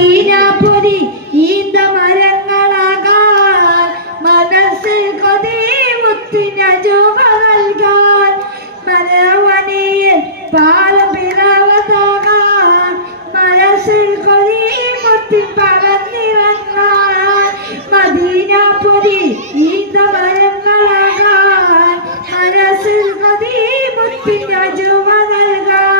മദീനാപുരി ഈന്ത മരങ്ങളാകാൻ മനസ്സിൽ കൊതി മുത്തിനജുമ നൽകാൻ. മലവനിയിൽ പാലം പിറവതാകാൻ മനസ്സിൽ കൊതി മുത്തി പറന്നിറങ്ങാൻ മദീനാപുരി ഈന്ത മരങ്ങളാകാൻ മനസ്സിൽ കൊതി മുത്തിനജുമ നൽകാൻ.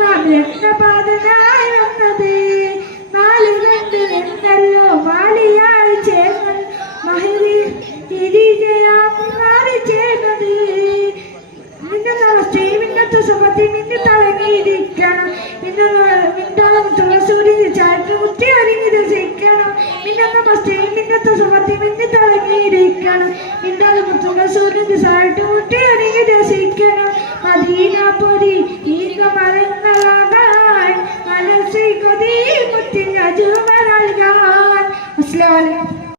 മാലിക്കുമാം രക്തപാതനായി വന്നത്. നാല് കണ്ട് നിന്നല്ലോ മാലിയായി ചേർന്ന് മഹരി തിരികെയാം മാറി ചേർന്നത്. നിന്റെ നമസ്തേ മിന്നത്തെ സുമത്തി മിന്നി തളങ്ങിയിരിക്കണം നിന്റെ മിണ്ടാളം തുളസൂരി ചാറ്റ് മുത്തി ഒരുങ്ങി രസിക്കണം നിന്റെ നമസ്തേ മിന്നത്തെ സുമത്തി മിന്നി തളങ്ങിയിരിക്കണം മിണ്ടാളം തുളസൂരി ചാറ്റ് മുത്തി മുത്തി നൽകാൻ അലൈക്കും.